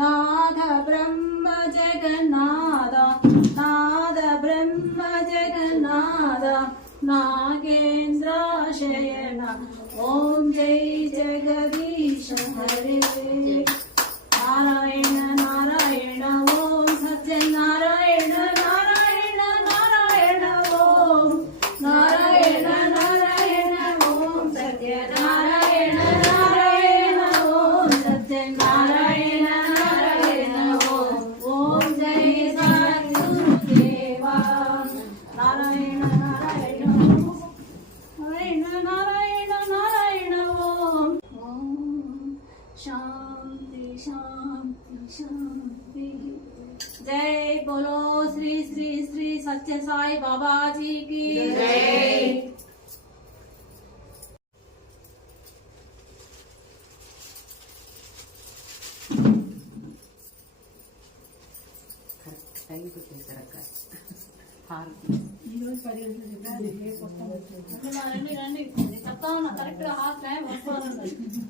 नाद ब्रह्म जगन्नाथ नाद ब्रह्म जगन्नाथ नागेन्द्र शयन ओम जय जगदीश हरे नारायण नारायण ओम सत्यनारायण नारायण नारायण ओम नारायण नारायण ओम सत्यनारायण नारायण ओम सत्यनारायण नारायण ओम जय सद्गुरुदेवा नारायण नारायण नारायण नारायण नारायण ओम शांति शांति शांति। जय बोलो श्री श्री श्री सत्य साई बाबा जी की जय। కరెక్ట్ హాఫ్ టైం వస్తాను